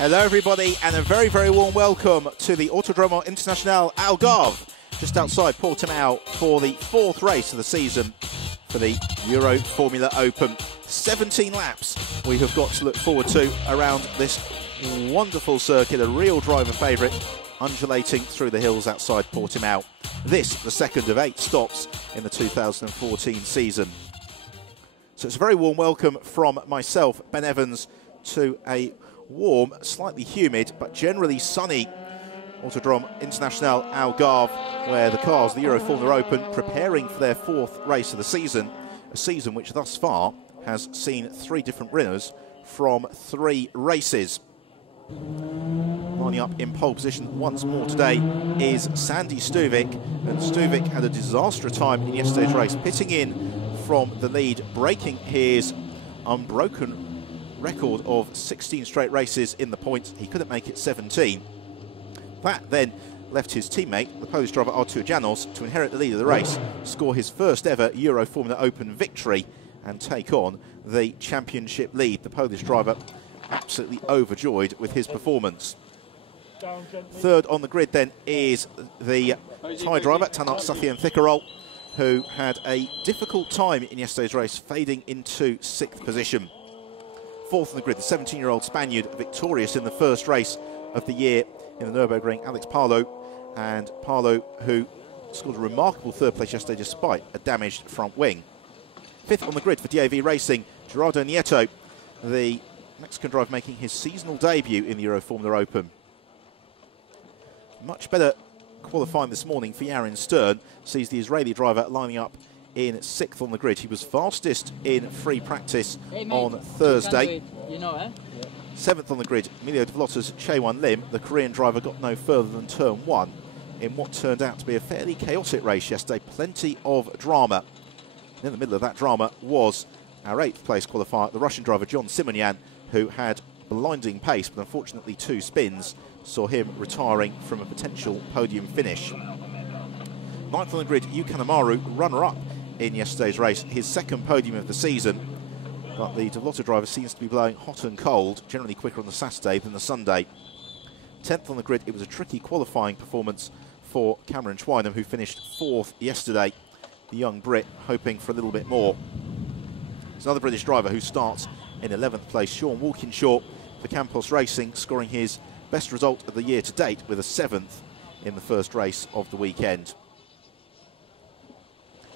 Hello everybody, and a very, very warm welcome to the Autódromo Internacional Algarve, just outside Portimao for the fourth race of the season for the Euroformula Open. 17 laps we have got to look forward to around this wonderful circuit, a real driver favourite, undulating through the hills outside Portimao. This, the second of 8 stops in the 2014 season. So it's a very warm welcome from myself, Ben Evans, to a warm, slightly humid, but generally sunny Autódromo Internacional Algarve, where the cars, the Euroformula Open, preparing for their fourth race of the season, a season which thus far has seen 3 different winners from 3 races. Lining up in pole position once more today is Sandy Stuvik, and Stuvik had a disastrous time in yesterday's race, pitting in from the lead, breaking his unbroken record of 16 straight races in the points. He couldn't make it 17. That then left his teammate, the Polish driver Artur Janos, to inherit the lead of the race, score his first ever Euroformula Open victory and take on the championship lead. The Polish driver absolutely overjoyed with his performance. Third on the grid then is the Thai driver Tanat Sathienthikarol, who had a difficult time in yesterday's race, fading into 6th position. Fourth on the grid, the 17-year-old Spaniard, victorious in the first race of the year in the Nürburgring, Alex Palou, and Palou, who scored a remarkable third place yesterday despite a damaged front wing. Fifth on the grid for DAV Racing, Gerardo Nieto, the Mexican driver making his seasonal debut in the Euroformula Open. Much better qualifying this morning for Yarin Stern, sees the Israeli driver lining up in 6th on the grid. He was fastest in free practice on Thursday. You know, eh? 7th on the grid, Emilio de Vlotter's Chaewon Lim. The Korean driver got no further than turn 1 in what turned out to be a fairly chaotic race yesterday. Plenty of drama. And in the middle of that drama was our 8th place qualifier, the Russian driver John Simonyan, who had blinding pace, but unfortunately 2 spins saw him retiring from a potential podium finish. 9th on the grid, Yukan Amaru, runner-up in yesterday's race, his 2nd podium of the season. But the de Vlotter driver seems to be blowing hot and cold, generally quicker on the Saturday than the Sunday. 10th on the grid, it was a tricky qualifying performance for Cameron Twynham, who finished 4th yesterday. The young Brit hoping for a little bit more. There's another British driver who starts in 11th place, Sean Walkinshaw for Campos Racing, scoring his best result of the year to date with a 7th in the first race of the weekend.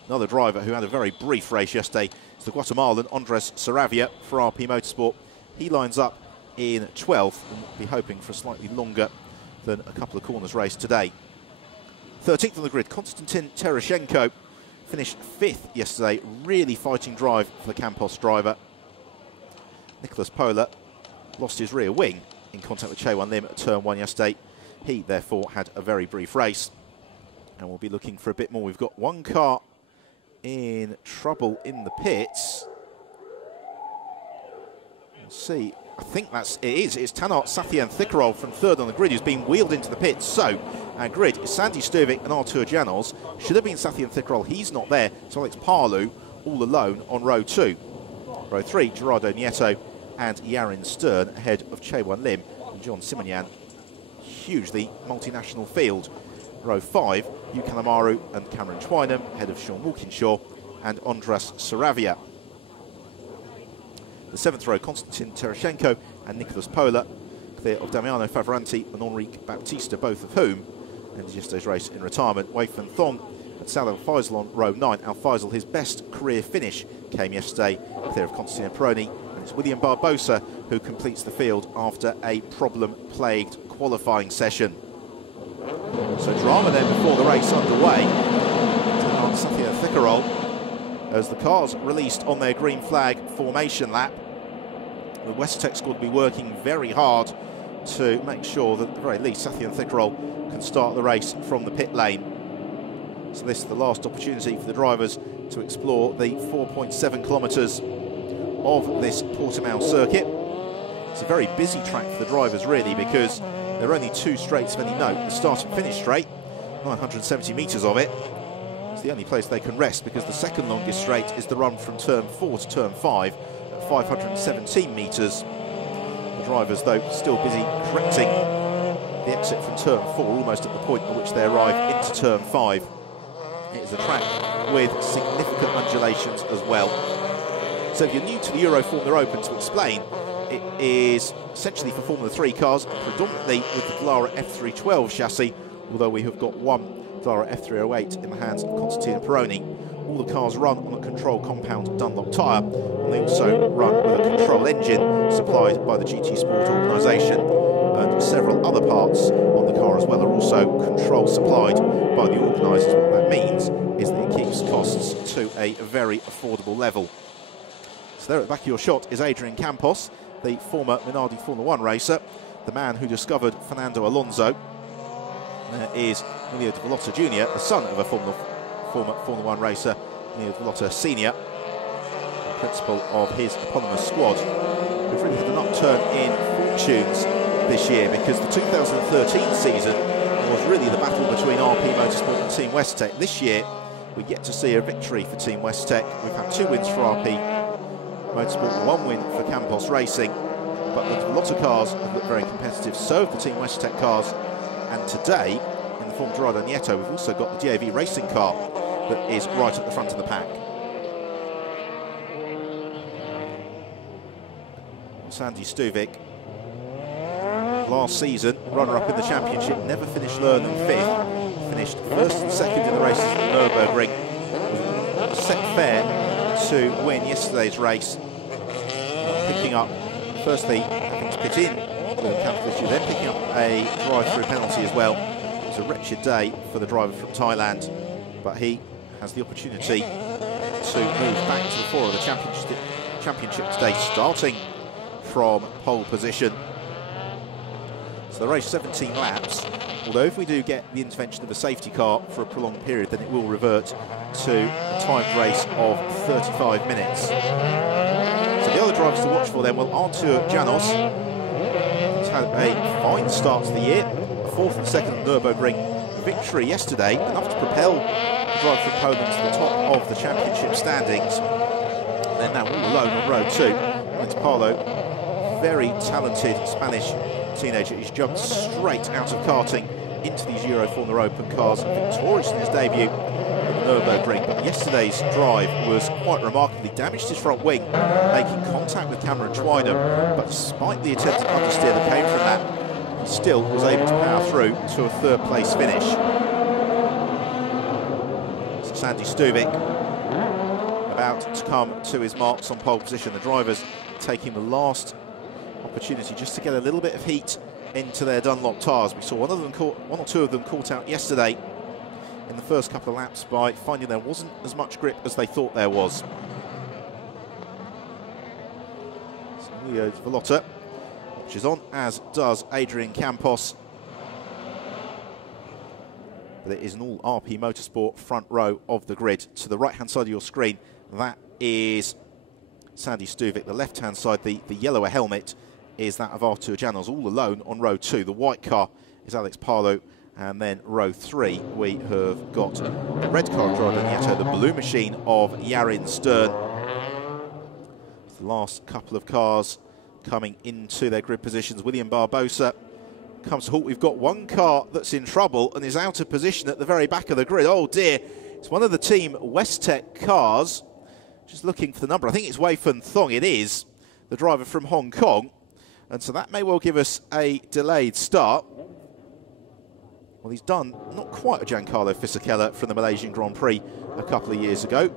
Another driver who had a very brief race yesterday is the Guatemalan Andres Saravia for RP Motorsport. He lines up in 12th and will be hoping for a slightly longer than a couple of corners race today. 13th on the grid, Konstantin Terashenko finished 5th yesterday. Really fighting drive for the Campos driver. Nicholas Pola lost his rear wing in contact with Chaewon Lim at turn 1 yesterday. He therefore had a very brief race, and we'll be looking for a bit more. We've got one car in trouble in the pits. We'll see. I think it is. It's Tanat Sathienthikarol from 3rd on the grid who's been wheeled into the pits. So our grid is Sandy Stuvik and Artur Janos. Should have been Sathienthikarol. He's not there. So Alex Palou all alone on row 2. Row 3, Gerardo Nieto and Yarin Stern ahead of Chaewon Lim and John Simonyan. Hugely multinational field. Row 5, Yukan Amaru and Cameron Twynham ahead of Sean Walkinshaw and Andras Saravia. The 7th row, Konstantin Terashenko and Nicholas Pola, clear of Damiano Favoranti and Enrique Bautista, both of whom ended yesterday's race in retirement. Wei Fen Thong and Sal Al Faisal on row 9. Al Faisal, his best career finish came yesterday, clear of Constantino Peroni. And it's William Barbosa who completes the field after a problem-plagued qualifying session. So drama then before the race underway. Sathienthikarol, as the cars released on their green flag formation lap. The WestTech squad will be working very hard to make sure that at the very least Sathienthikarol can start the race from the pit lane. So this is the last opportunity for the drivers to explore the 4.7 kilometres of this Portimao circuit. It's a very busy track for the drivers really, because there are only 2 straights of any note. The start and finish straight, 970 metres of it. It's the only place they can rest, because the second longest straight is the run from turn 4 to turn 5 at 517 metres. The The drivers, though, still busy correcting the exit from turn 4, almost at the point at which they arrive into turn 5. It is a track with significant undulations as well. So if you're new to the Euroformula Open, to explain, it is essentially for Formula 3 cars, predominantly with the Dallara F312 chassis, although we have got one Dallara F308 in the hands of Constantino Peroni. All the cars run on a control compound Dunlop tyre, and they also run with a control engine supplied by the GT Sport organisation, and several other parts on the car as well are also control supplied by the organisers. What that means is that it keeps costs to a very affordable level. So there at the back of your shot is Adrian Campos, the former Minardi Formula 1 racer, the man who discovered Fernando Alonso. There is Emilio de Villota Jr., the son of a former Formula 1 racer, Emilio de Villota Sr., principal of his eponymous squad, who've really had an upturn in fortunes this year, because the 2013 season was really the battle between RP Motorsport and Team Westtech. This year, we're yet to see a victory for Team Westtech. We've had 2 wins for RP Motorsport, 1 win for Campos Racing, but the Villota cars have looked very competitive, so have the Team Westtech cars, and today, in the Formula Dorado Nieto, we've also got the DAV racing car that is right at the front of the pack. Sandy Stuvik, last season, runner-up in the championship, never finished lower than 5th, finished 1st and 2nd in the races at the Nürburgring, was set fair to win yesterday's race, picking up, firstly, having to pit in the camp issue, then picking up a drive-through penalty as well. It was a wretched day for the driver from Thailand, but he has the opportunity to move back to the fore of the championship today, starting from pole position. So the race 17 laps, although if we do get the intervention of a safety car for a prolonged period, then it will revert to a timed race of 35 minutes. So the other drivers to watch for then, well, Artur Janos, who's had a fine start to the year, a 4th and 2nd Nürburgring victory yesterday, enough to propel the driver from Poland to the top of the championship standings. And then now all alone on row 2, Alex Parlo, very talented Spanish teenager. He's jumped straight out of karting into these Euroformula Open cars, victorious in his debut at the Nürburgring. But yesterday's drive was quite remarkably damaged his front wing, making contact with Cameron Twynham. But despite the attempted understeer that came from that, he still was able to power through to a 3rd place finish. So Sandy Stuvik about to come to his marks on pole position. The drivers taking the last opportunity just to get a little bit of heat into their Dunlop tyres. We saw one or two of them caught out yesterday in the first couple of laps by finding there wasn't as much grip as they thought there was. So Emilio de Villota, which is on, as does Adrian Campos. But it is an all RP Motorsport front row of the grid. To the right-hand side of your screen, that is Sandy Stuvik. The left-hand side, the yellower helmet, is that of Artur Janos, all alone on row 2. The white car is Alex Parlo, and then row 3 we have got the red car of Dorado Nieto, the blue machine of Yarin Stern. The last couple of cars coming into their grid positions. William Barbosa comes to halt. We've got one car that's in trouble and is out of position at the very back of the grid. Oh dear, it's one of the Team Westtech cars. Just looking for the number. I think it's Wei Fun Thong. It is the driver from Hong Kong. And so that may well give us a delayed start. Well, he's done not quite a Giancarlo Fisichella from the Malaysian Grand Prix a couple of years ago,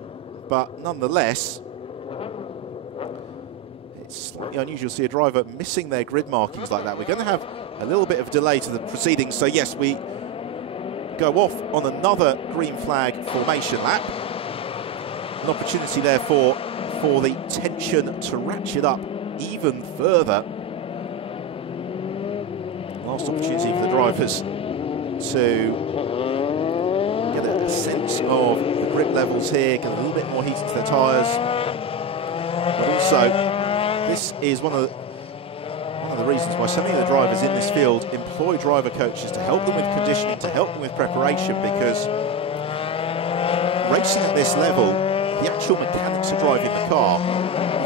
but nonetheless, it's slightly unusual to see a driver missing their grid markings like that. We're going to have a little bit of delay to the proceedings. So yes, we go off on another green flag formation lap. An opportunity therefore for the tension to ratchet up even further. Last opportunity for the drivers to get a sense of the grip levels here, get a little bit more heat into their tyres. But also, this is one of the reasons why so many of the drivers in this field employ driver coaches to help them with conditioning, to help them with preparation, because racing at this level the actual mechanics of driving the car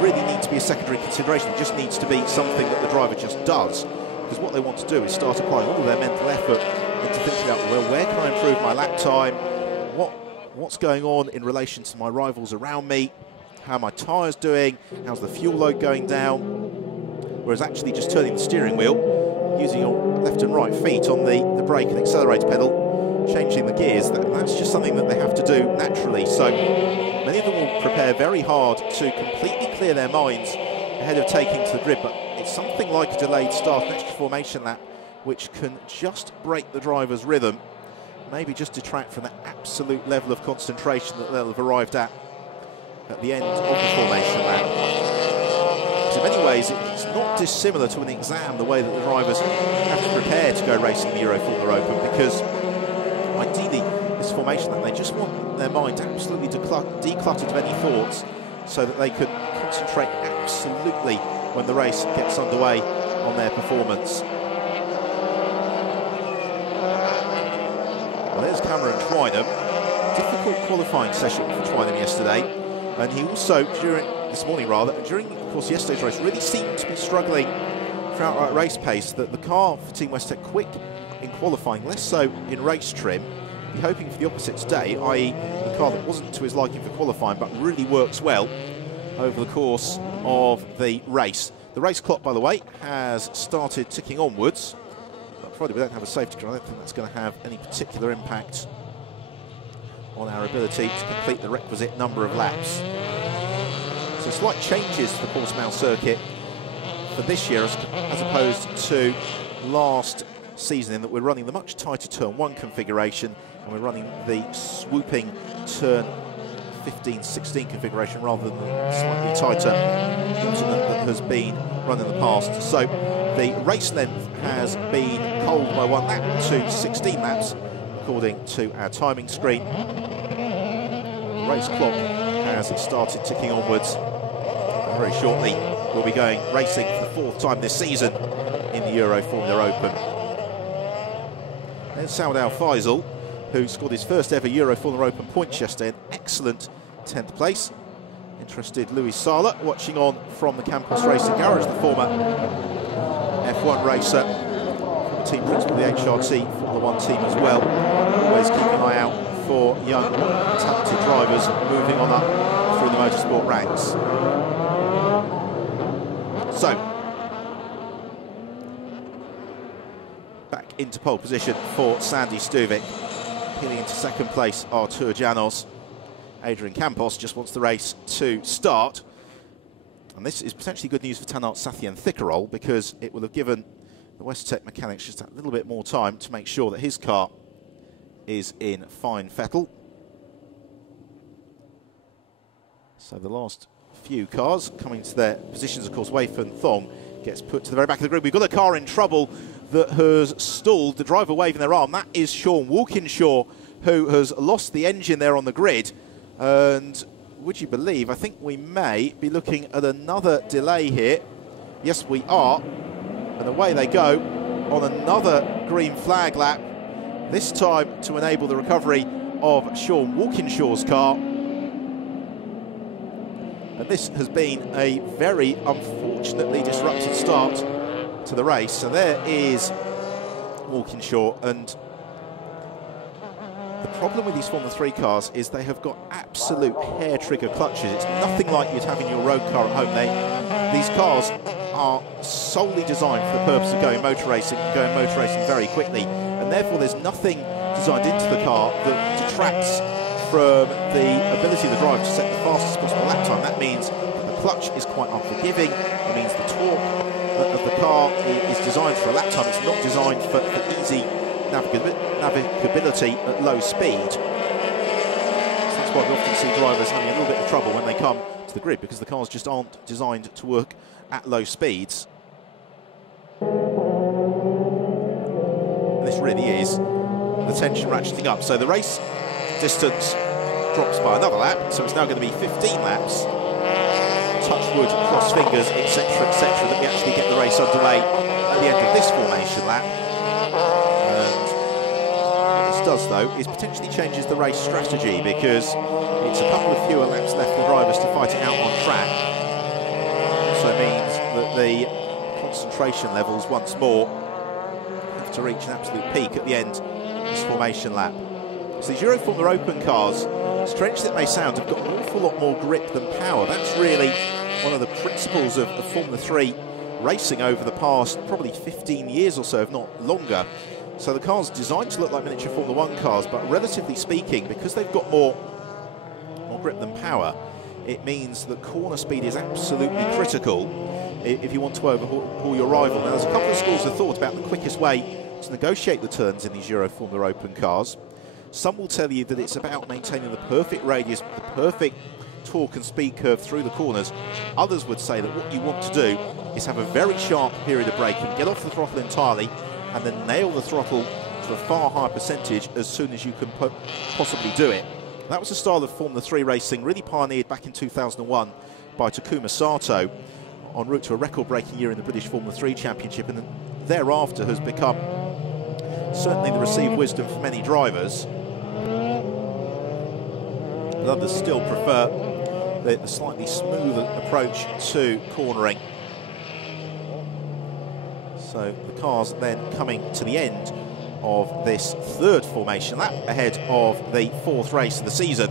really need to be a secondary consideration. It just needs to be something that the driver just does, because what they want to do is start applying all of their mental effort into thinking about, well, where can I improve my lap time, what's going on in relation to my rivals around me, how are my tyres doing, how's the fuel load going down, whereas actually just turning the steering wheel, using your left and right feet on the brake and accelerator pedal, changing the gears, that's just something that they have to do naturally. So many of them will prepare very hard to completely clear their minds ahead of taking to the grid, but it's something like a delayed start, an extra formation lap, which can just break the driver's rhythm, maybe just detract from the absolute level of concentration that they'll have arrived at the end of the formation lap. So in many ways, it's not dissimilar to an exam, the way that the drivers have to prepare to go racing the Euroformula Open, because ideally, this formation lap, they just want their mind absolutely decluttered of any thoughts so that they can concentrate absolutely when the race gets underway on their performance. Well, there's Cameron Twynham. Difficult qualifying session for Twynham yesterday. And he also, during the course of yesterday's race, really seemed to be struggling for outright race pace. That the car for Team Westec quick in qualifying, less so in race trim. Be hoping for the opposite today, i.e. the car that wasn't to his liking for qualifying but really works well over the course of the race. The race clock, by the way, has started ticking onwards. But Friday, we don't have a safety car. I don't think that's going to have any particular impact on our ability to complete the requisite number of laps. So slight changes to the Portimao circuit for this year as opposed to last season, in that we're running the much tighter turn 1 configuration and we're running the swooping turn 15-16 configuration rather than the slightly tighter alternate that has been run in the past. So the race length has been culled by 1 lap to 16 laps according to our timing screen. The race clock has started ticking onwards, and very shortly we'll be going racing for the 4th time this season in the Euroformula Open. There's Saud Al Faisal, who scored his first ever Euroformula Open points yesterday, an excellent 10th place. Interested Louis Sala watching on from the Campos Racing Garage, the former F1 racer, team principal of the HRT Formula 1 team as well. Always keeping an eye out for young, talented drivers moving on up through the motorsport ranks. So, back into pole position for Sandy Stuvik. Peeling into 2nd place, Artur Janos. Adrian Campos just wants the race to start. And this is potentially good news for Tanart Sathian Thickerol, because it will have given the Westec mechanics just a little bit more time to make sure that his car is in fine fettle. So the last few cars coming to their positions, of course, Wei Fun Thong gets put to the very back of the grid. We've got a car in trouble that has stalled, the driver waving their arm. That is Sean Walkinshaw, who has lost the engine there on the grid. And would you believe, I think we may be looking at another delay here. Yes, we are. And away they go on another green flag lap, this time to enable the recovery of Sean Walkinshaw's car. And this has been a very unfortunately disrupted start to the race. So there is Walkinshaw, and the problem with these Formula 3 cars is they have got absolute hair trigger clutches. It's nothing like you'd have in your road car at home. These cars are solely designed for the purpose of going motor racing very quickly, and therefore there's nothing designed into the car that detracts from the ability of the driver to set the fastest possible lap time. That means that the clutch is quite unforgiving. It means the torque of the car is designed for a lap time. It's not designed for easy navigability at low speed. So that's why we often see drivers having a little bit of trouble when they come to the grid, because the cars just aren't designed to work at low speeds. And this really is the tension ratcheting up. So the race distance drops by another lap, so it's now going to be 15 laps. Touch wood, cross fingers, etc., that we actually get the race underway at the end of this formation lap. And does, though, is potentially changes the race strategy, because it's a couple of fewer laps left for drivers to fight it out on track. So it means that the concentration levels once more have to reach an absolute peak at the end of this formation lap. So these Euroformula Open cars, strange as it may sound, have got an awful lot more grip than power. That's really one of the principles of Formula 3 racing over the past probably 15 years or so, if not longer. So the cars designed to look like miniature Formula 1 cars, but relatively speaking, because they've got more grip than power, it means that corner speed is absolutely critical if you want to overhaul your rival. Now, there's a couple of schools of thought about the quickest way to negotiate the turns in these Euroformula Open cars. Some will tell you that it's about maintaining the perfect radius, the perfect torque and speed curve through the corners. Others would say that what you want to do is have a very sharp period of braking, get off the throttle entirely, and then nail the throttle to a far higher percentage as soon as you can possibly do it. That was the style of Formula 3 racing, really pioneered back in 2001 by Takuma Sato, en route to a record-breaking year in the British Formula 3 Championship, and thereafter has become certainly the received wisdom for many drivers. But others still prefer the slightly smoother approach to cornering. So the cars then coming to the end of this third formation lap ahead of the fourth race of the season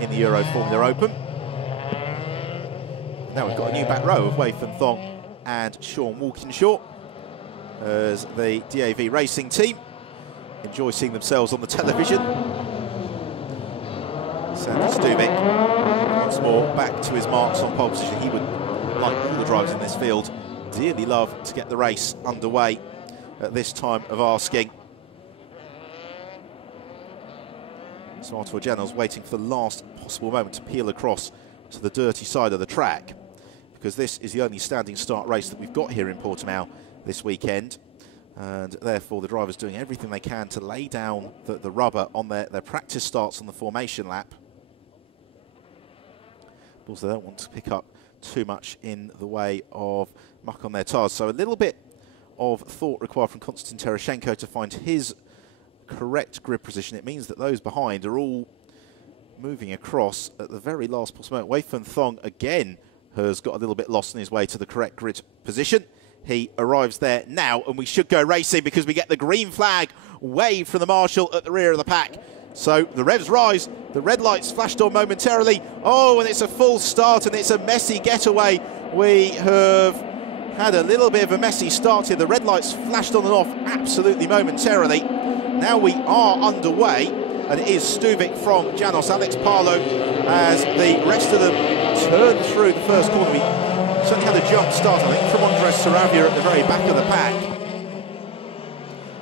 in the Euroformula Open. Now we've got a new back row of Wei Fen Thong and Sean Walkinshaw as the DAV racing team enjoy seeing themselves on the television. Sandy Stubik once more back to his marks on pole position. He would, like all the drivers in this field, dearly love to get the race underway at this time of asking. So Artur Janel's waiting for the last possible moment to peel across to the dirty side of the track, because this is the only standing start race that we've got here in Portimao this weekend, and therefore the drivers doing everything they can to lay down the rubber on their practice starts on the formation lap. Also, they don't want to pick up too much in the way of muck on their tyres. So a little bit of thought required from Konstantin Tereshchenko to find his correct grid position. It means that those behind are all moving across at the very last possible moment. Wei Fen Thong again has got a little bit lost in his way to the correct grid position. He arrives there now, and we should go racing because we get the green flag waved from the marshal at the rear of the pack. So the revs rise, the red lights flashed on momentarily. Oh, and it's a full start, and it's a messy getaway. We have had a little bit of a messy start here. The red lights flashed on and off absolutely momentarily. Now we are underway, and it is Stubik from Janos, Alex Parlo, as the rest of them turn through the first corner. We certainly had a jump start, I think, from Andres Saravia at the very back of the pack,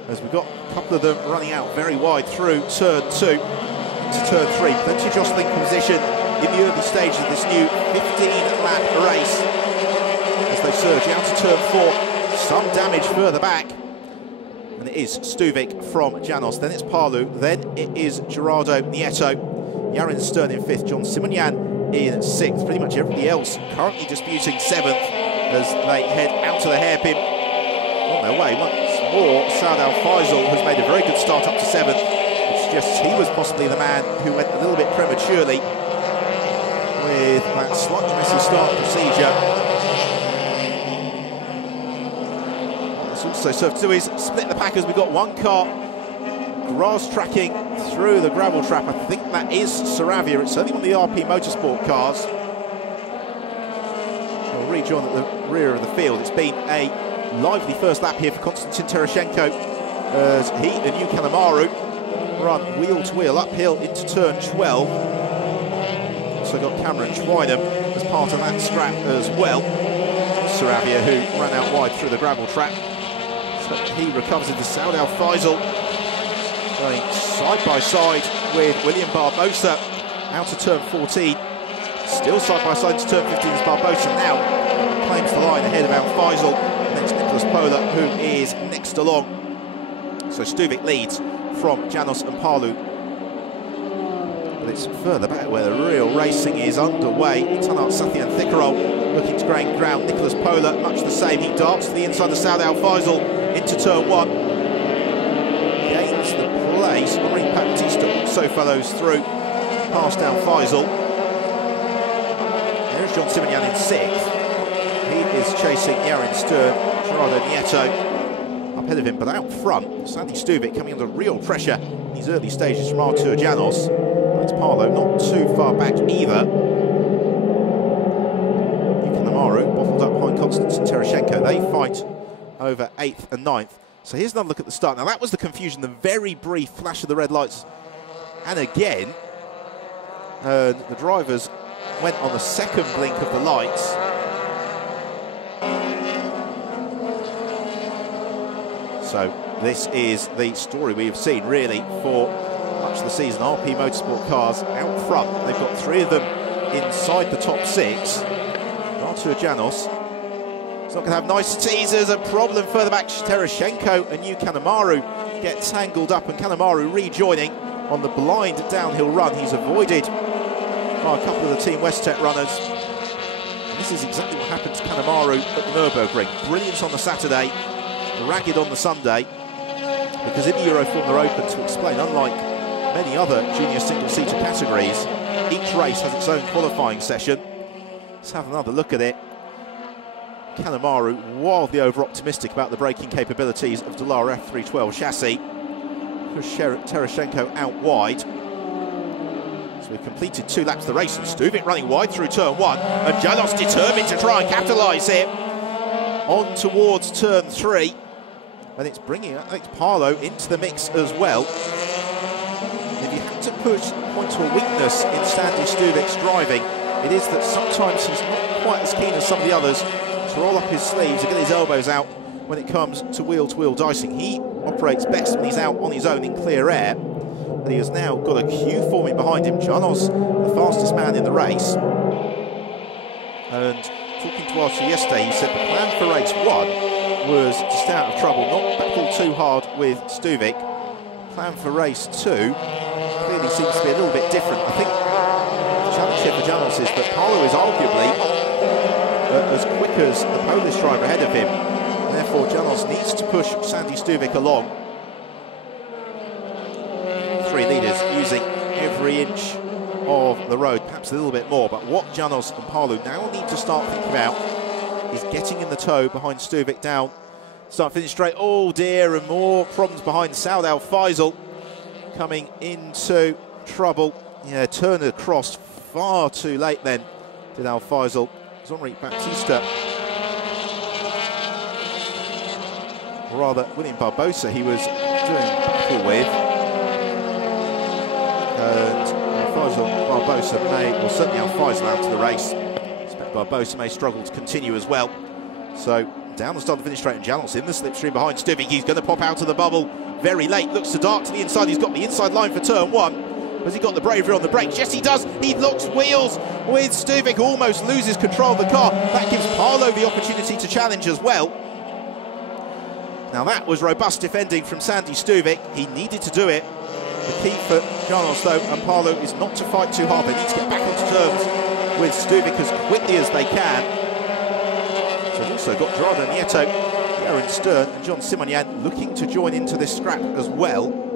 as we've got a couple of them running out very wide through turn 2 to turn 3. Plenty of jostling for position in the early stages of this new 15-lap race as they surge out to turn 4. Some damage further back, and it is Stuvik from Janos, then it's Parlu, then it is Gerardo Nieto, Yarin Stern in 5th, John Simonian in 6th. Pretty much everybody else currently disputing 7th as they head out to the hairpin on their way. Once more, Saad Al Faisal has made a very good start up to 7th, which suggests he was possibly the man who went a little bit prematurely with that slightly messy start procedure. It's also served to do is split the pack, as we've got one car grass tracking through the gravel trap. I think that is Saravia. It's certainly one of the RP Motorsport cars. We'll rejoin at the rear of the field. It's been a lively first lap here for Konstantin Tereshchenko as he and New Kalamaru run wheel to wheel uphill into turn 12. Also got Cameron Twynham as part of that scrap as well. Saravia, who ran out wide through the gravel trap. So he recovers into Saud Al Faisal, going side by side with William Barbosa out to turn 14. Still side by side to turn 15 as Barbosa now claims the line ahead of Al Faisal. Next, Nicholas Pola, who is next along. So Stuvik leads from Janos and Parlu. But it's further back where the real racing is underway. Tanat Sathian Thickerol looking to gain ground. Nicholas Pola, much the same. He darts to the inside of Saud Al Faisal into turn 1. Gains That's the place. Henri Baptiste also follows through. Pass down Faisal. There's John Simonian in 6th. He is chasing Yarin Stern, Gerardo Nieto up ahead of him, but out front, Sandy Stuvik coming under real pressure in these early stages from Artur Janos. That's Parlo, not too far back either. Yukanamaru bottled up behind Constance and Tereshchenko. They fight over 8th and 9th. So here's another look at the start. Now that was the confusion, the very brief flash of the red lights. And again, the drivers went on the second blink of the lights. So this is the story we have seen really for much of the season. RP Motorsport cars out front. They've got 3 of them inside the top 6. Artur Janos is not going to have nice teasers. A problem further back. Tereshchenko and Kanemaru get tangled up, and Kanemaru rejoining on the blind downhill run. He's avoided by a couple of the Team Westtech runners. And this is exactly what happened to Kanemaru at the Nürburgring. Brilliant on the Saturday, ragged on the Sunday, because in the Euroformula Open, to explain, unlike many other junior single-seater categories, each race has its own qualifying session. Let's have another look at it. Kanemaru wildly over-optimistic about the braking capabilities of Dallara F312 chassis. Pushed Tereshchenko out wide. So we've completed 2 laps of the race, and Stuvik running wide through turn 1, and Janos determined to try and capitalise here. On towards turn 3, and it's bringing Alex Parlo into the mix as well. And if you have to point to a weakness in Sandy Stuvik's driving, it is that sometimes he's not quite as keen as some of the others to roll up his sleeves and get his elbows out when it comes to wheel-to-wheel dicing. He operates best when he's out on his own in clear air, and he has now got a queue forming behind him. Janos, the fastest man in the race. And talking to Archie yesterday, he said the plan for race 1 was to stay out of trouble, not battle too hard with Stuvik. Plan for race 2 clearly seems to be a little bit different. I think the challenge here for Janos is that Parlo is arguably as quick as the Polish driver ahead of him. And therefore, Janos needs to push Sandy Stuvik along. 3 leaders using every inch of the road, perhaps a little bit more, but what Janos and Parlo now need to start thinking about is getting in the tow behind Stuvik down. Start finish straight. Oh dear, and more problems behind Saud Al Faisal coming into trouble. Yeah, turned across far too late then, did Al Faisal. Henri Baptiste, or rather William Barbosa, he was doing battle with. And Barbosa may, well certainly Al Faisal out to the race. I expect Barbosa may struggle to continue as well. So down the start of the finish straight, and Janos in the slipstream behind Stuvik. He's going to pop out of the bubble very late, looks to dart to the inside. He's got the inside line for turn 1. Has he got the bravery on the brakes? Yes, he does. He locks wheels with Stuvik, almost loses control of the car. That gives Parlo the opportunity to challenge as well. Now that was robust defending from Sandy Stuvik. He needed to do it. The key for Janos, though, and Parlo is not to fight too hard. They need to get back onto terms with Stuvik as quickly as they can. So they've also got Gerardo Nieto, Yarin Stern and John Simonian looking to join into this scrap as well.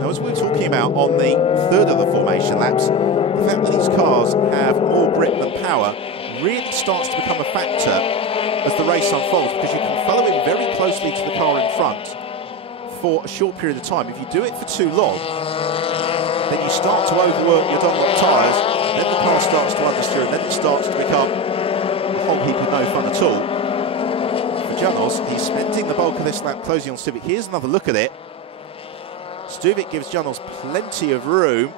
Now, as we were talking about on the 3rd of the formation laps, the fact that these cars have more grip than power really starts to become a factor as the race unfolds, because you can follow him very closely to the car in front for a short period of time. If you do it for too long, then you start to overwork your Dunlop tyres, then the car starts to understeer, and then it starts to become a whole heap of no fun at all. For Janos, he's spending the bulk of this lap closing on Stuvik. Here's another look at it. Stuvik gives Janos plenty of room.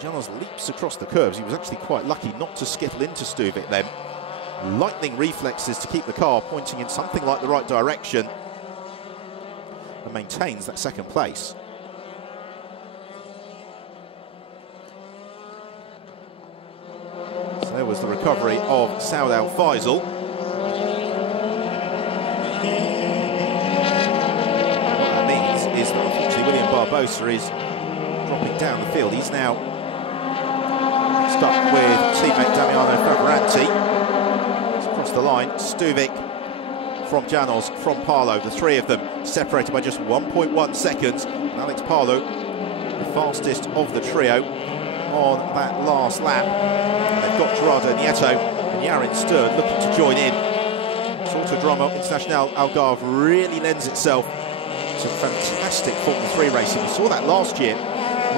Janos leaps across the curbs. He was actually quite lucky not to skittle into Stuvik then. Lightning reflexes to keep the car pointing in something like the right direction, and maintains that 2nd place. So there was the recovery of Saud Al Faisal. Is that unfortunately William Barbosa is dropping down the field. He's now stuck with teammate Damiano Favoranti. He's across the line. Stuvik from Janos, from Parlo. The three of them separated by just 1.1 seconds. And Alex Parlo, the fastest of the trio on that last lap. And they've got Gerardo Nieto and Yarin Stern looking to join in. Autodromo Internacional Algarve really lends itself to fantastic Formula 3 racing. We saw that last year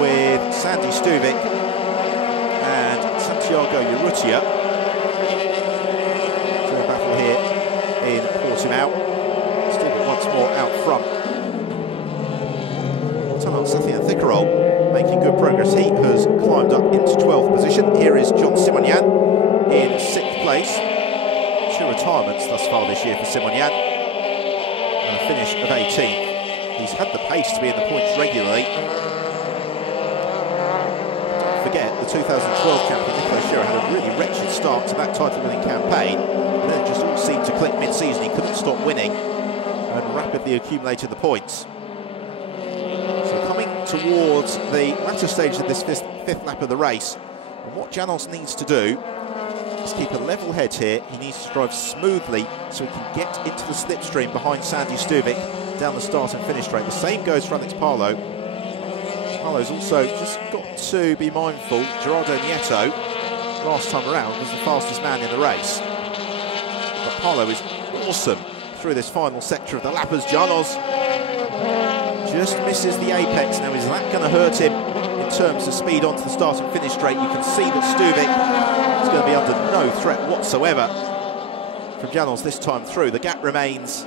with Sandy Stuvik and Santiago Urrutia. So a battle here in Portimao. Stuvik once more out front. Sathian Thickerol making good progress. He has climbed up into 12th position. Here is John Simonian in 6th place. 2 retirements thus far this year for Simonian, and a finish of 18th. He's had the pace to be in the points regularly. Don't forget, the 2012 champion Nicolas Scherer had a really wretched start to that title-winning campaign, and then it just all seemed to click mid-season. He couldn't stop winning and rapidly accumulated the points. So coming towards the latter stage of this fifth lap of the race, and what Janos needs to do is keep a level head here. He needs to drive smoothly so he can get into the slipstream behind Sandy Stuvik down the start and finish straight. The same goes for Alex Parlo. Parlo's also just got to be mindful. Gerardo Nieto, last time around, was the fastest man in the race. But Parlo is awesome through this final sector of the lap as Janos just misses the apex. Now, is that going to hurt him in terms of speed onto the start and finish straight? You can see that Stuvik is going to be under no threat whatsoever from Janos this time through. The gap remains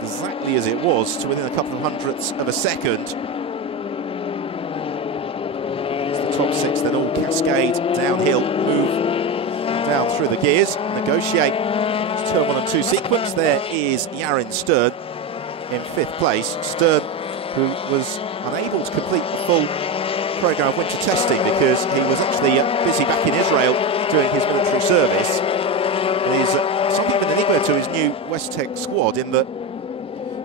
exactly as it was, to within a couple of hundredths of a second. As the top 6 then all cascade downhill, move down through the gears, negotiate turn 1 and 2 sequence. There is Yarin Stern in 5th place. Stern, who was unable to complete the full programme of winter testing because he was actually busy back in Israel doing his military service. And he's something of an enigma to his new West-Tech squad in that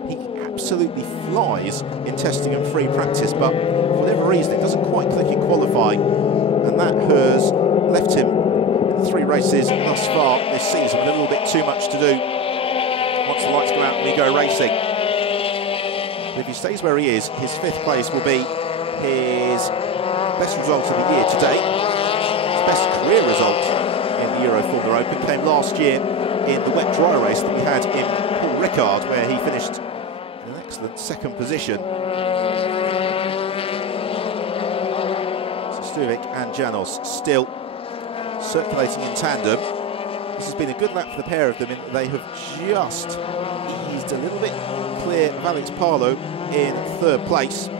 he absolutely flies in testing and free practice, but for whatever reason it doesn't quite click in qualifying, and that has left him in the 3 races thus far this season with a little bit too much to do once the lights go out and we go racing. But if he stays where he is, his 5th place will be his best result of the year to date. His best career result in the Euroformula Open came last year in the wet dry race that we had in Paul Ricard, where he finished in an excellent 2nd position. So Stuvik and Janos still circulating in tandem. This has been a good lap for the pair of them in that they have just eased a little bit clear of Alex Parlo in 3rd place in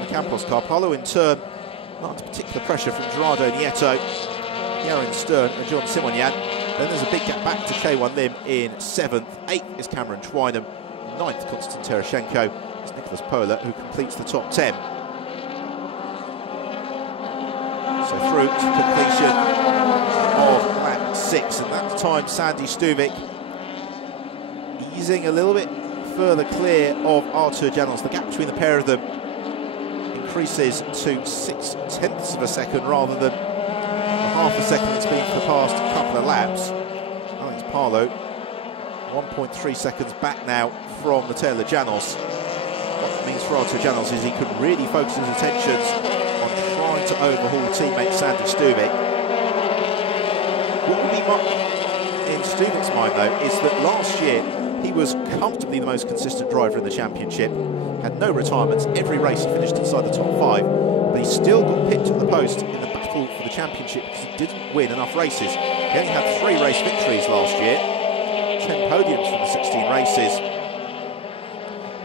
the Campos car. Parlo in turn not under particular pressure from Gerardo Nieto, Yarin Stern and John Simonian. Then there's a big gap back to K1 Lim in 7th. 8th is Cameron Twynham. 9th, Konstantin Tereshchenko. It's Nicholas Pola who completes the top 10. So through to completion of lap 6, and that time Sandy Stuvik easing a little bit further clear of Artur Janos. The gap between the pair of them increases to 0.6 of a second rather than half a second it's been for the past couple of laps. Alex Parlo 1.3 seconds back now from the tail of Janos. What that means for Artur Janos is he could really focus his attentions on trying to overhaul teammate Sandy Stuvik. What will be in Stuvik's mind though is that last year he was comfortably the most consistent driver in the championship, had no retirements, every race he finished inside the top 5, but he still got picked at the post in the battle for the championship because he didn't win enough races. He only had 3 race victories last year, 10 podiums from the 16 races.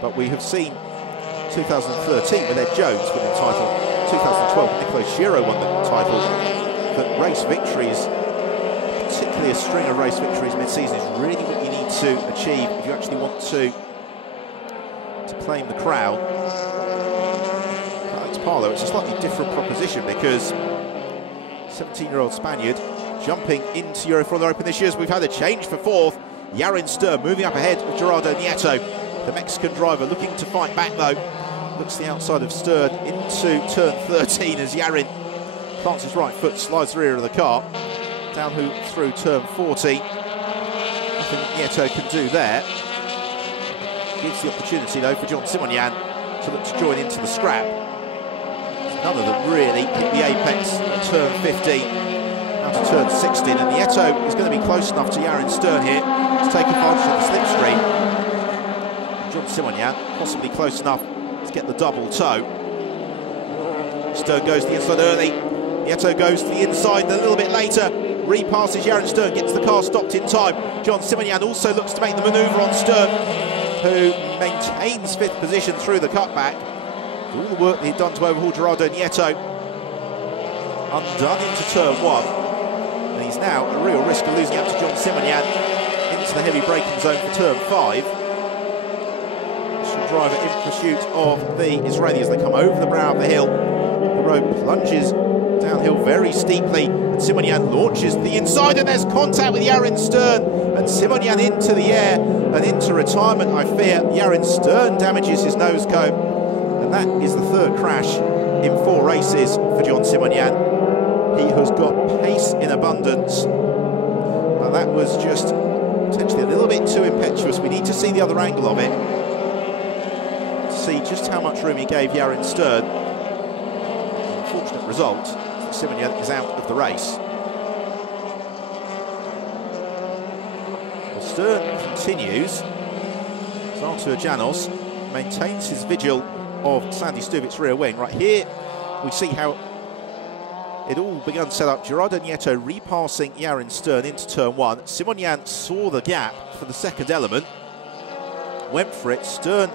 But we have seen 2013 with Ed Jones winning the title, 2012 when Nicolas Scherer won the title, that race victories, particularly a string of race victories mid-season, is really what you need to achieve if you actually want to claim the crown. Alex Parlo, it's a slightly different proposition because 17-year-old Spaniard jumping into Euroformula Open this year, as we've had a change for 4th. Yarin Stern moving up ahead of Gerardo Nieto. The Mexican driver looking to fight back though. Looks the outside of Stern into turn 13 as Yarin plants his right foot, slides the rear of the car. Down through turn 40. I anything Nieto can do there. Gives the opportunity, though, for John Simonian to look to join into the scrap. None of them really hit the apex at turn 15, out to turn 16, and Nieto is going to be close enough to Yarin Stern here to take advantage of the slipstream. John Simonian possibly close enough to get the double toe. Stern goes to the inside early. Nieto goes to the inside a little bit later. Repasses Yarin Stern, gets the car stopped in time. John Simonian also looks to make the manoeuvre on Stern, who maintains 5th position through the cutback. All the work that he'd done to overhaul Gerardo Nieto undone into turn 1. And he's now at a real risk of losing out to John Simonian into the heavy braking zone for turn 5. Driver in pursuit of the Israeli as they come over the brow of the hill. The road plunges downhill very steeply, and Simonian launches to the inside, and there's contact with Yarin Stern, and Simonian into the air and into retirement, I fear. Yarin Stern damages his nose cone, and that is the 3rd crash in 4 races for John Simonian. He has got pace in abundance, but that was just potentially a little bit too impetuous. We need to see the other angle of it, see just how much room he gave Yarin Stern. Unfortunate result, Simonian is out of the race. Well, Stern continues. Artur Janos maintains his vigil of Sandy Stuvic's rear wing. Right here we see how it all began to set up. Gerardo Nieto repassing Yarin Stern into turn 1. Simonian saw the gap for the 2nd element, went for it. Stern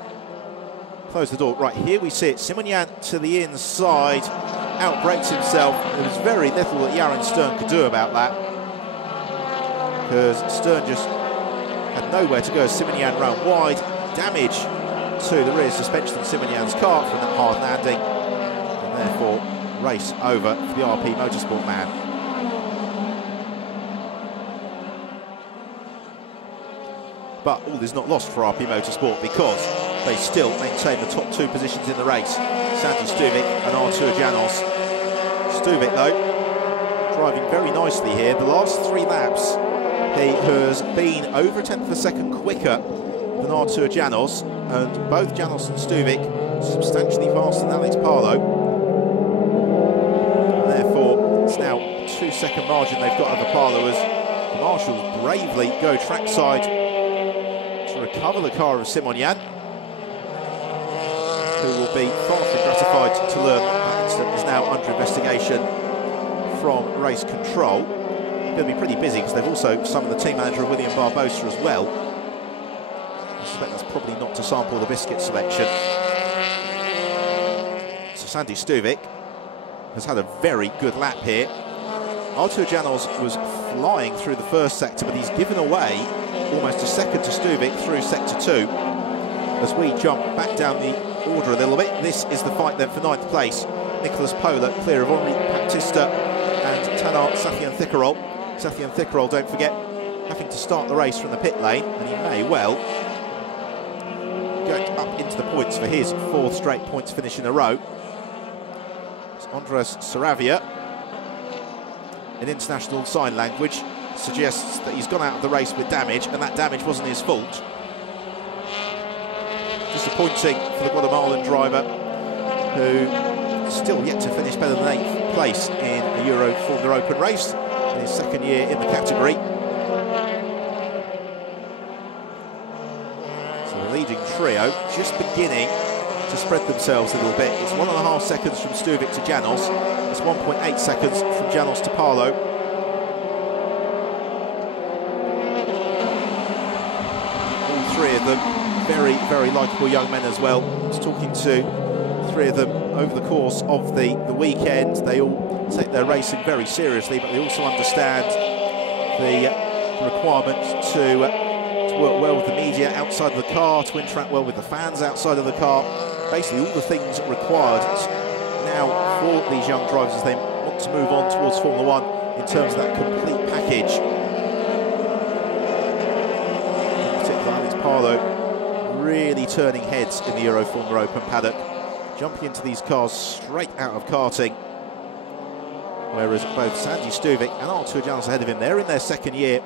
close the door. Right here we see it. Simonian to the inside, outbrakes himself. There was very little that Yarin Stern could do about that, because Stern just had nowhere to go. Simonian ran wide. Damage to the rear suspension of Simonian's car from that hard landing, and therefore race over for the RP Motorsport man. But all is not lost for RP Motorsport, because they still maintain the top 2 positions in the race. Sandy Stuvic and Artur Janos. Stuvic, though, driving very nicely here. The last 3 laps, he has been over a tenth of a second quicker than Artur Janos, and both Janos and Stuvic substantially faster than Alex Parlo. And therefore, it's now a 2-second margin they've got over Parlo as the marshals bravely go trackside to recover the car of Simonian, who will be far from gratified to learn that incident is now under investigation from race control. Going to be pretty busy, because they've also summoned the team manager, William Barbosa, as well. I suspect that's probably not to sample the biscuit selection. So Sandy Stuvic has had a very good lap here. Artur Janos was flying through the 1st sector, but he's given away almost a second to Stuvic through sector 2. As we jump back down the order a little bit, this is the fight then for 9th place. Nicholas Pola clear of Henri Baptista and Tanar Sathian-Thickerol. Sathian-Thickerol, don't forget, having to start the race from the pit lane, and he may well go up into the points for his 4th straight points finish in a row. It's Andres Saravia, in international sign language, suggests that he's gone out of the race with damage, and that damage wasn't his fault. Disappointing for the Guatemalan driver, who still yet to finish better than 8th place in a Euroformula Open race in his 2nd year in the category. So the leading trio just beginning to spread themselves a little bit. It's 1.5 seconds from Stuvic to Janos. It's 1.8 seconds from Janos to Parlo. All 3 of them very, very likeable young men as well. I was talking to 3 of them over the course of the weekend. They all take their racing very seriously, but they also understand the requirement to work well with the media outside of the car, to interact well with the fans outside of the car. Basically all the things required now for these young drivers as they want to move on towards Formula 1 in terms of that complete package. In particular, Alex Parlo really turning heads in the Euroformula Open paddock, jumping into these cars straight out of karting, whereas both Sandy Stuvic and Artur Janos ahead of him, they're in their 2nd year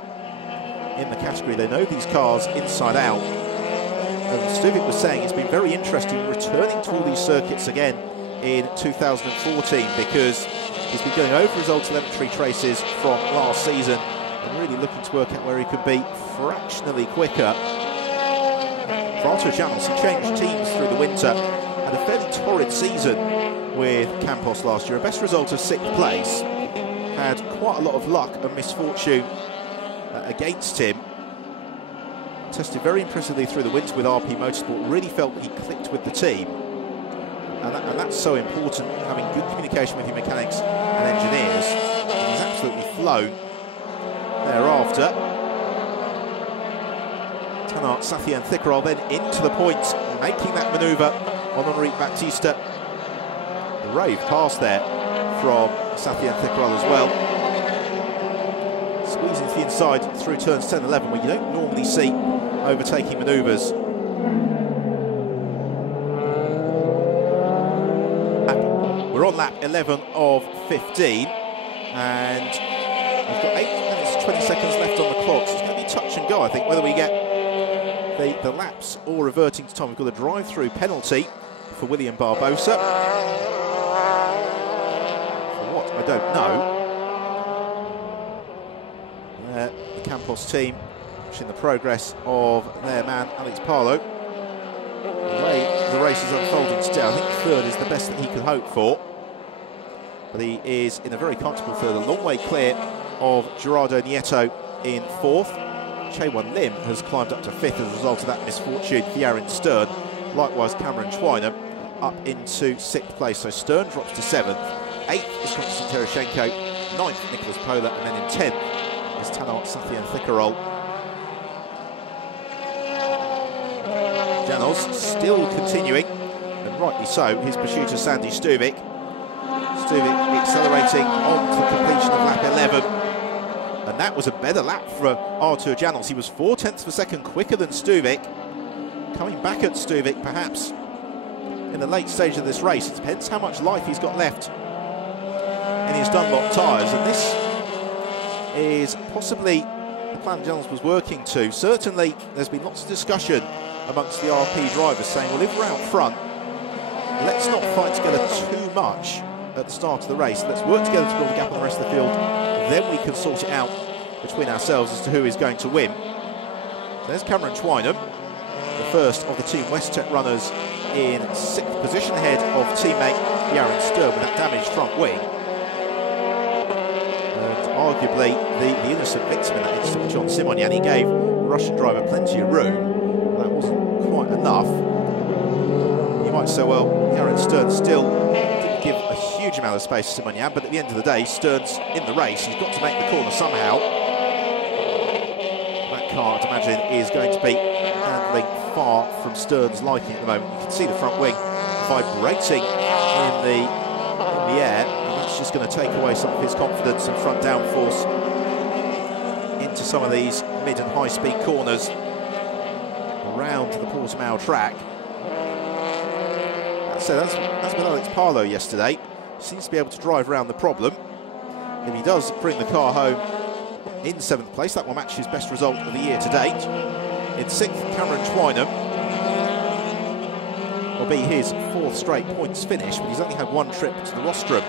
in the category. They know these cars inside out. And Stuvik was saying it's been very interesting returning to all these circuits again in 2014 because he's been going over his old telemetry traces from last season and really looking to work out where he could be fractionally quicker. For Artur Janos, he changed teams through the winter, had a fairly torrid season with Campos last year, a best result of 6th place, had quite a lot of luck and misfortune against him. Tested very impressively through the winter with RP Motorsport, really felt he clicked with the team. And that's so important, having good communication with your mechanics and engineers. And he's absolutely flown thereafter. Tanart, Sathian Thickerol then into the point, making that manoeuvre on Enrique Baptista. The rave pass there from Sathian Thickerol as well. Squeezing to the inside through turns 10 and 11, where you don't normally see overtaking manoeuvres. We're on lap 11 of 15, and we've got 8 minutes 20 seconds left on the clock, so it's going to be touch and go, I think, whether we get the laps all reverting to time. We've got a drive-through penalty for William Barbosa. For what, I don't know. The Campos team watching the progress of their man Alex Parlo. The way the race is unfolding today, I think third is the best that he could hope for. But he is in a very comfortable third, a long way clear of Gerardo Nieto in 4th. Chaewon Lim has climbed up to 5th as a result of that misfortune for Yarin Stern. Likewise, Cameron Schweiner up into 6th place. So Stern drops to 7th. 8th is Konstantin Tereshchenko. 9th, Nicholas Pola. And then in 10th is Tanart Sathian Thickerol. Janos still continuing, and rightly so, his pursuit of Sandy Stuvik. Stuvik accelerating on to completion of lap 11. And that was a better lap for Artur Janos. He was 0.4 of a second quicker than Stuvik. Coming back at Stuvik, perhaps, in the late stage of this race. It depends how much life he's got left in his Dunlop tyres. And this is possibly the plan Janos was working to. Certainly, there's been lots of discussion amongst the RP drivers saying, well, if we're out front, let's not fight together too much at the start of the race. Let's work together to build a gap on the rest of the field. Then we can sort it out between ourselves as to who is going to win. So there's Cameron Schweiner, the first of the Team WestTech runners, in 6th position ahead of teammate Yarin Stern with that damaged front wing. And arguably the innocent victim in that instance, John Simonian. He gave the Russian driver plenty of room. That wasn't quite enough. You might say, well, Yarin Stern still didn't give a huge amount of space to Simonian, but at the end of the day, Stern's in the race. He's got to make the corner somehow. That car, I'd imagine, is going to be handling far from Stern's liking at the moment. You can see the front wing vibrating in the air, and that's just going to take away some of his confidence and front downforce into some of these mid and high speed corners around the Portimao track. So that's with Alex Parlo yesterday. Seems to be able to drive around the problem. If he does bring the car home in 7th place, that will match his best result of the year to date. In 6th, Cameron Schweiner will be his 4th straight points finish, but he's only had 1 trip to the rostrum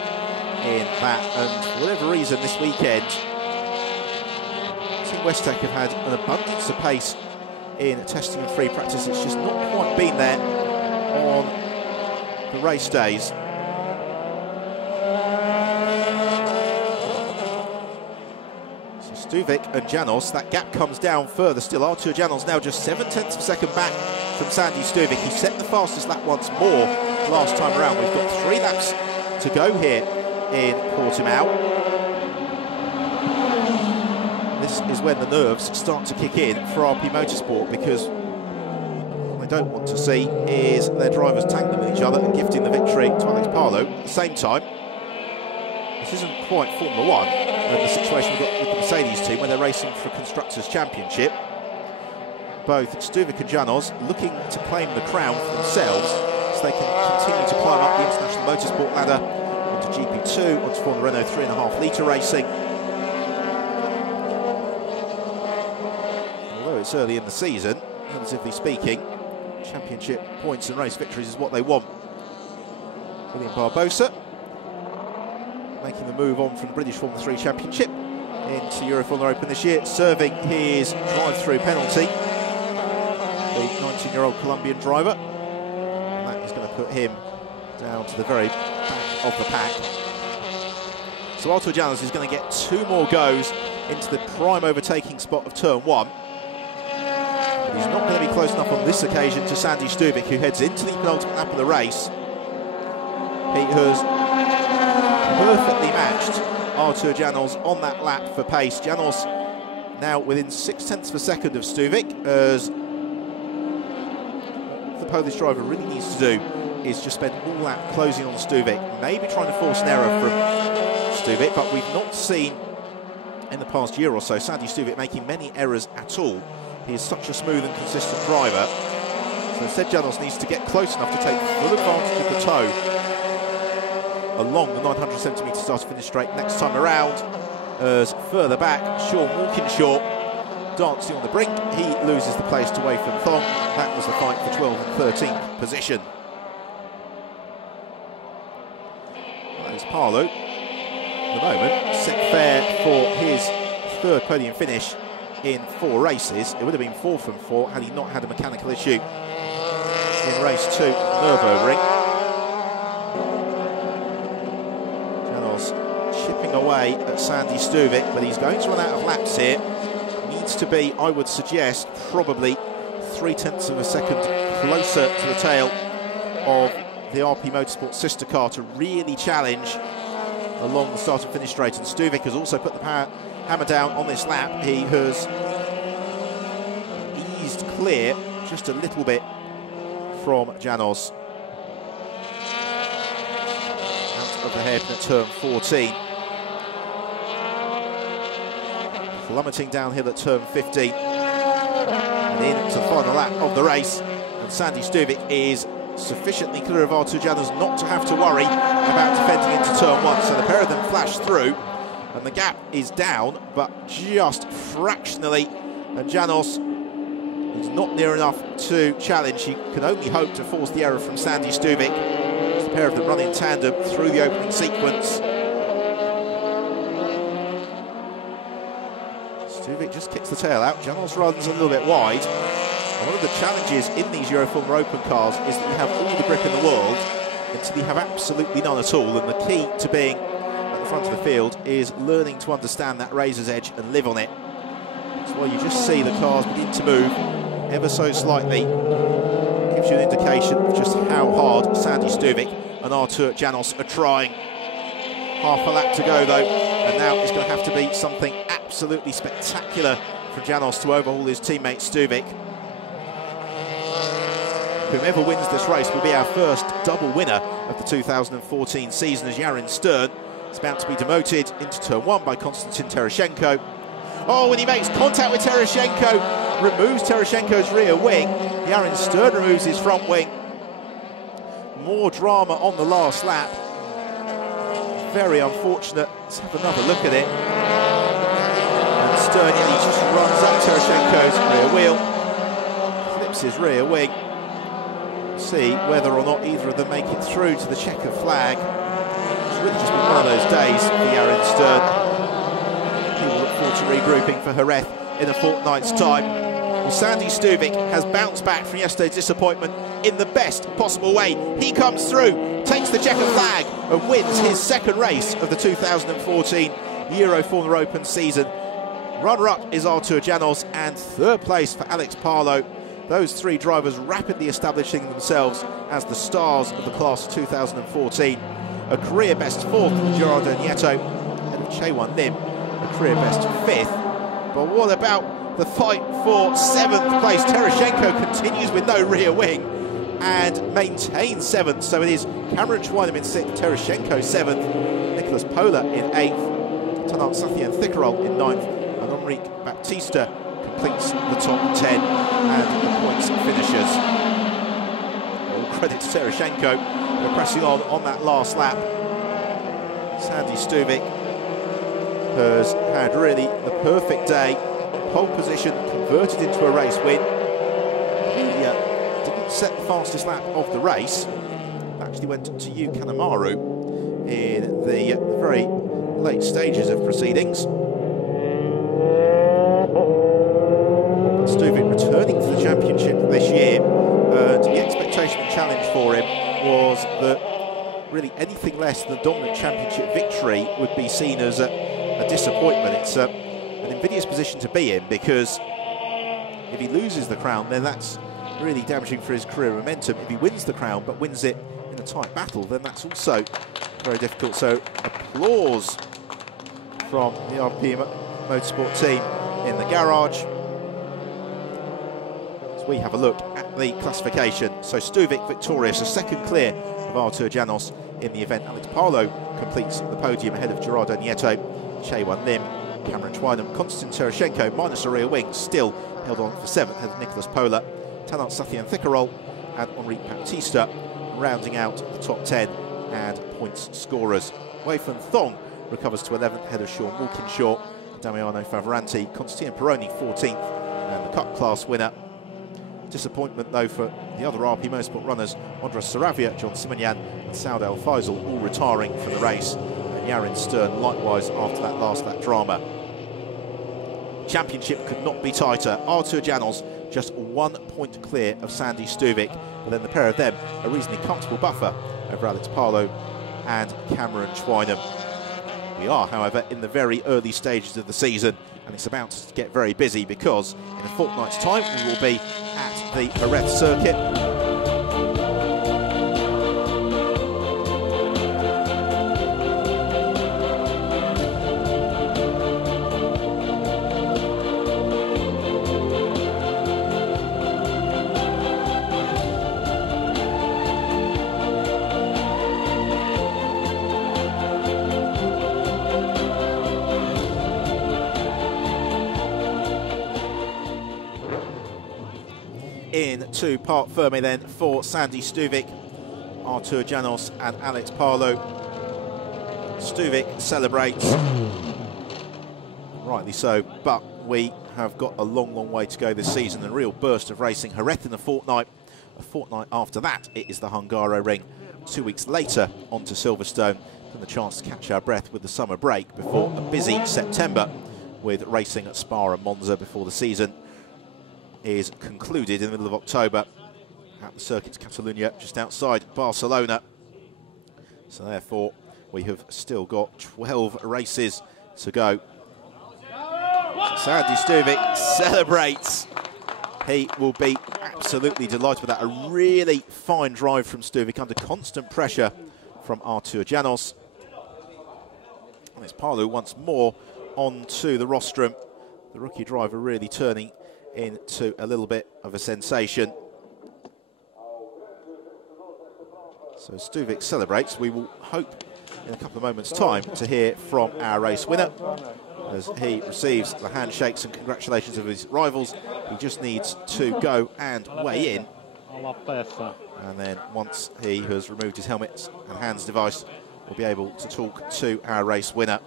in that, and for whatever reason this weekend, Team WestTech have had an abundance of pace in testing and free practice. It's just not quite been there on the race days. So Stuvik and Janos, that gap comes down further still. Artur Janos now just 0.7 of a second back from Sandy Stuvik. He set the fastest lap once more last time around. We've got 3 laps to go here in Portimao. This is when the nerves start to kick in for RP Motorsport, because what they don't want to see is their drivers tangling with each other and gifting the victory to Alex Parlo. At the same time, this isn't quite Formula 1 and the situation we've got with the Mercedes team when they're racing for a Constructors' Championship. Both Stuvik and Janos looking to claim the crown for themselves so they can continue to climb up the International Motorsport ladder onto GP2, onto Formula Renault 3.5 litre racing. it's early in the season, relatively speaking. Championship points and race victories is what they want. William Barbosa making the move on from the British Formula 3 Championship into Euroformula Open this year, serving his drive-through penalty. The 19-year-old Colombian driver. And that is going to put him down to the very back of the pack. So Artur Janus is going to get 2 more goes into the prime overtaking spot of turn 1. But he's not going to be close enough on this occasion to Sandy Stubik, who heads into the penultimate lap of the race. He has perfectly matched Artur Janus on that lap for pace. Janus now within 0.6 of a second of Stubik, as the Polish driver really needs to do is just spend all lap closing on Stubik, maybe trying to force an error from Stubik, but we've not seen in the past year or so Sandy Stubik making many errors at all. He is such a smooth and consistent driver. So instead, Janus needs to get close enough to take full advantage of the toe along the 900cm start-to-finish straight next time around. As further back, Sean Walkinshaw dancing on the brink. He loses the place to Wei Feng Thong. That was the fight for 12th and 13th position. There's Parlow. At the moment, set fair for his 3rd podium finish in 4 races. It would have been 4 from 4 had he not had a mechanical issue in race 2 at Nürburgring. Janus chipping away at Sandy Stubik, but he's going to run out of laps here. Needs to be, I would suggest, probably 0.3 of a second closer to the tail of the RP Motorsport sister car to really challenge along the start and finish straight. And Stuvik has also put the hammer down on this lap. He has eased clear just a little bit from Janus. Out of the hairpin at turn 14. Plummeting downhill at turn 15. And into the final lap of the race. And Sandy Stuvik is sufficiently clear of Artur Janus not to have to worry about defending into turn 1. So the pair of them flash through, and the gap is down, but just fractionally. And Janus is not near enough to challenge. He can only hope to force the error from Sandy Stuvik. The pair of them run in tandem through the opening sequence. Stuvik just kicks the tail out. Janus runs a little bit wide. And one of the challenges in these Euroformula Open cars is that you have all the grip in the world until you have absolutely none at all. And the key to being at the front of the field is learning to understand that razor's edge and live on it. That's why you just see the cars begin to move ever so slightly. Gives you an indication of just how hard Sandy Stuvik and Artur Janus are trying. Half a lap to go though, and now it's going to have to be something absolutely spectacular for Janus to overhaul his teammate Stuvik. Whomever wins this race will be our first double winner of the 2014 season, as Yarin Stern is about to be demoted into turn 1 by Konstantin Tereshchenko. Oh, when he makes contact with Tereshchenko, removes Tereshchenko's rear wing. Yarin Stern removes his front wing. More drama on the last lap. Very unfortunate. Let's have another look at it. And Stern, he just runs up Tereshchenko's rear wheel, flips his rear wing. See whether or not either of them make it through to the checkered flag. It's really just been one of those days for Yarin Stern. He will look forward to regrouping for Jerez in a fortnight's time. Well, Sandy Stuvik has bounced back from yesterday's disappointment in the best possible way. He comes through, takes the checkered flag and wins his 2nd race of the 2014 Euroformula Open season. Runner-up is Artur Janus, and 3rd place for Alex Parlow. Those 3 drivers rapidly establishing themselves as the stars of the class of 2014. A career best 4th for Gerardo Nieto, and Chaewon Lim, a career best 5th. But what about the fight for 7th place? Tereshchenko continues with no rear wing and maintains 7th. So it is Cameron Schweinem in 6th, Tereshchenko 7th, Nicholas Pola in 8th, Tanant Sathian Thickerol in 9th, and Enrique Baptista completes the top 10 and the points finishers. All credit to Tereshchenko for pressing on that last lap. Sandy Stuvik has had really the perfect day, pole position converted into a race win. He didn't set the fastest lap of the race. It actually went to Yu Kanemaru in the very late stages of proceedings. Stuvik returning to the championship this year, and the expectation and challenge for him was that really anything less than a dominant championship victory would be seen as a disappointment. It's an invidious position to be in, because if he loses the crown, then that's really damaging for his career momentum. If he wins the crown but wins it in a tight battle, then that's also very difficult. So applause from the RP Motorsport team in the garage. As we have a look at the classification. So Stuvik victorious, a second clear of Artur Janos in the event. Alex Parlo completes the podium ahead of Gerardo Nieto, Chae-Wan Lim, Cameron Twynham. Konstantin Tereshchenko, minus a rear wing, still held on for 7th ahead of Nicholas Pola, Tanant Sathian Thickerol and Enrique Baptista, rounding out the top 10 and points scorers. Wei-Feng Thong recovers to 11th ahead of Sean Walkinshaw, Damiano Favoranti, Constantino Peroni 14th, and the Cup class winner. Disappointment though for the other RP Motorsport runners, Andras Saravia, John Simonyan and Saud Al Faisal, all retiring from the race, and Yarin Stern likewise after that last lap drama. Championship could not be tighter. Artur Janos just 1 point clear of Sandy Stuvik, but then the pair of them a reasonably comfortable buffer over Alex Parlo and Cameron Twynham. We are, however, in the very early stages of the season, and it's about to get very busy, because in a fortnight's time we will be at the Jerez circuit. Into Parc Ferme then for Sandy Stuvik, Artur Janos and Alex Parlo. Stuvik celebrates, rightly so, but we have got a long way to go this season. A real burst of racing. Jerez in a fortnight after that it is the Hungaro Ring. 2 weeks later on to Silverstone, and the chance to catch our breath with the summer break before a busy September with racing at Spa and Monza before the season is concluded in the middle of October at the Circuit Catalunya just outside Barcelona. So therefore we have still got 12 races to go. So Sandy Stuvik celebrates. He will be absolutely delighted with that. A really fine drive from Stuvik under constant pressure from Artur Janos. And it's Parlo once more onto the rostrum. The rookie driver really turning into a little bit of a sensation. So Stuvik celebrates. We will hope in a couple of moments' time to hear from our race winner as he receives the handshakes and congratulations of his rivals. He just needs to go and weigh in, and then once he has removed his helmet and hands device, we'll be able to talk to our race winner.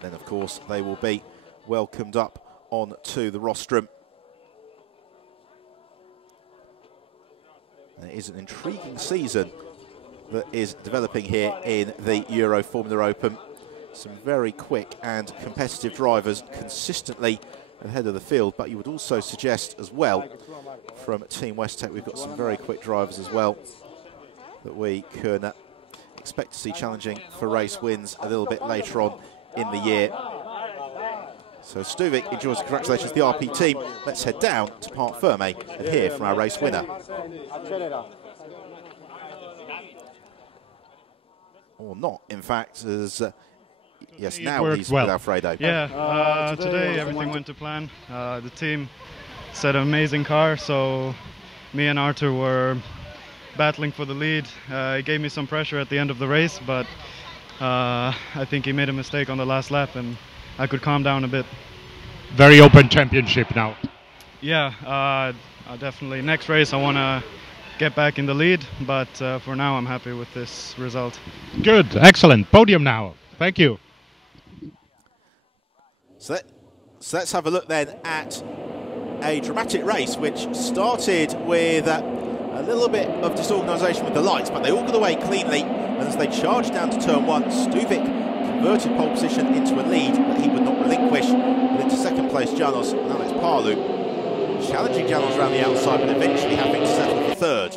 Then, of course, they will be welcomed up onto the rostrum. And it is an intriguing season that is developing here in the Euroformula Open. Some very quick and competitive drivers consistently ahead of the field, but you would also suggest as well from Team Westtech we've got some very quick drivers as well that we can expect to see challenging for race wins a little bit later on in the year. So Stuvik enjoys. Congratulations to the RP team. Let's head down to Parc Ferme and hear from our race winner. Or not, in fact, as yes, now he's well with Alfredo. Yeah, today everything went to plan. The team set an amazing car, so me and Artur were battling for the lead. He gave me some pressure at the end of the race, but I think he made a mistake on the last lap and I could calm down a bit. Very open championship now. Yeah, definitely. Next race I want to get back in the lead, but for now I'm happy with this result. Good, excellent. Podium now. Thank you. So let's have a look then at a dramatic race which started with a little bit of disorganisation with the lights, but they all got away cleanly. And as they charged down to turn one, Stuvik converted pole position into a lead that he would not relinquish. But into second place, Janos and Alex Parlu, challenging Janos around the outside, but eventually having to settle for third.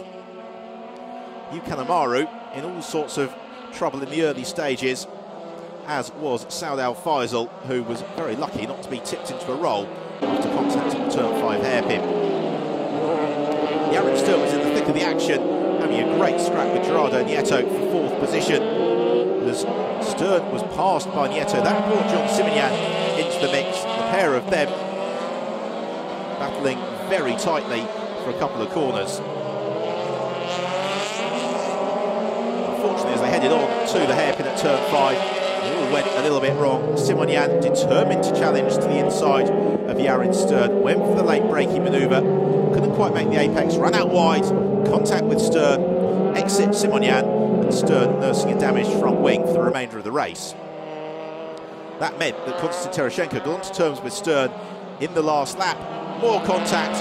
Kanemaru in all sorts of trouble in the early stages, as was Saud Al Faisal, who was very lucky not to be tipped into a roll after contact at the turn 5 hairpin. Yaron Stern was in the thick of the action, having a great scrap with Gerardo Nieto for fourth position. As Stern was passed by Nieto, that brought John Simonian into the mix. The pair of them battling very tightly for a couple of corners. Unfortunately, as they headed on to the hairpin at turn 5, it all went a little bit wrong. Simonian, determined to challenge to the inside of Yaron Stern, went for the late braking manoeuvre, couldn't quite make the apex, ran out wide, contact with Stern, exit Simonian, and Stern nursing a damaged front wing for the remainder of the race. That meant that Konstantin Tereshchenko got onto terms with Stern in the last lap. More contact,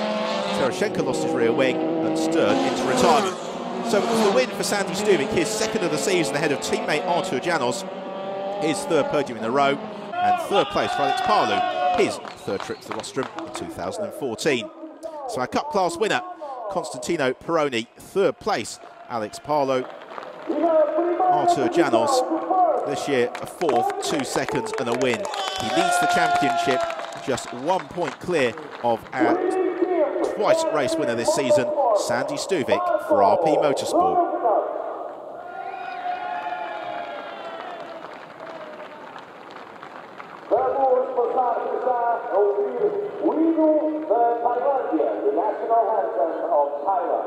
Tereshchenko lost his rear wing, and Stern into retirement. So it was the win for Sandy Stuvik, his second of the season ahead of teammate Artur Janos, his third podium in a row, and third place for Alex Parlu, his third trip to the rostrum in 2014. So our cup class winner, Constantino Peroni, third place, Alex Parlu. Artur Janos, this year a fourth, 2 seconds and a win. He leads the championship, just 1 point clear of our twice race winner this season, Sandy Stuvik for RP Motorsport. The national anthem of Thailand.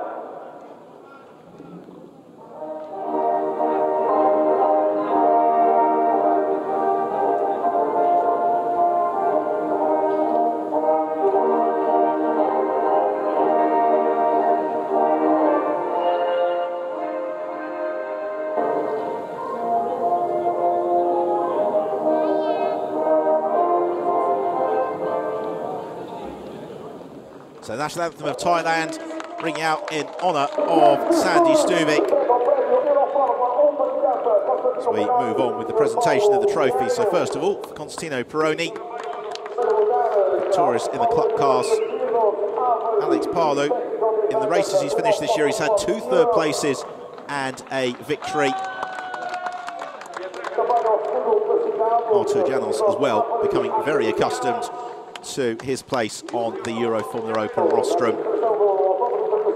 So the national anthem of Thailand ringing out in honour of Sandy Stuvik. As we move on with the presentation of the trophy. So first of all, for Constantino Peroni, victorious in the club cars. Alex Parlu, in the races he's finished this year, he's had 2 third places and a victory. Artur Janos as well, becoming very accustomed to his place on the Euroformula Open rostrum.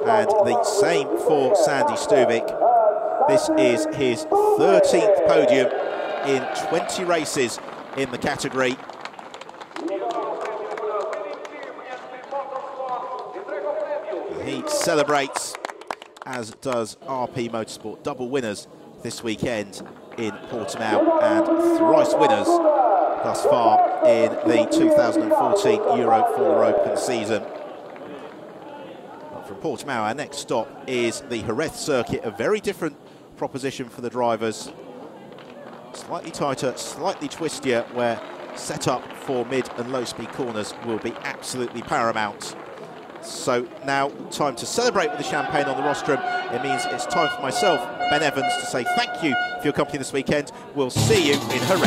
And the same for Sandy Stuvik. This is his 13th podium in 20 races in the category. He celebrates, as does RP Motorsport, double winners this weekend in Portimao and thrice winners thus far in the 2014 Euroformula Open season. From Portimao, our next stop is the Jerez circuit, a very different proposition for the drivers. Slightly tighter, slightly twistier, where setup for mid and low speed corners will be absolutely paramount. So now time to celebrate with the champagne on the rostrum. It means it's time for myself, Ben Evans, to say thank you for your company this weekend. We'll see you in Jerez.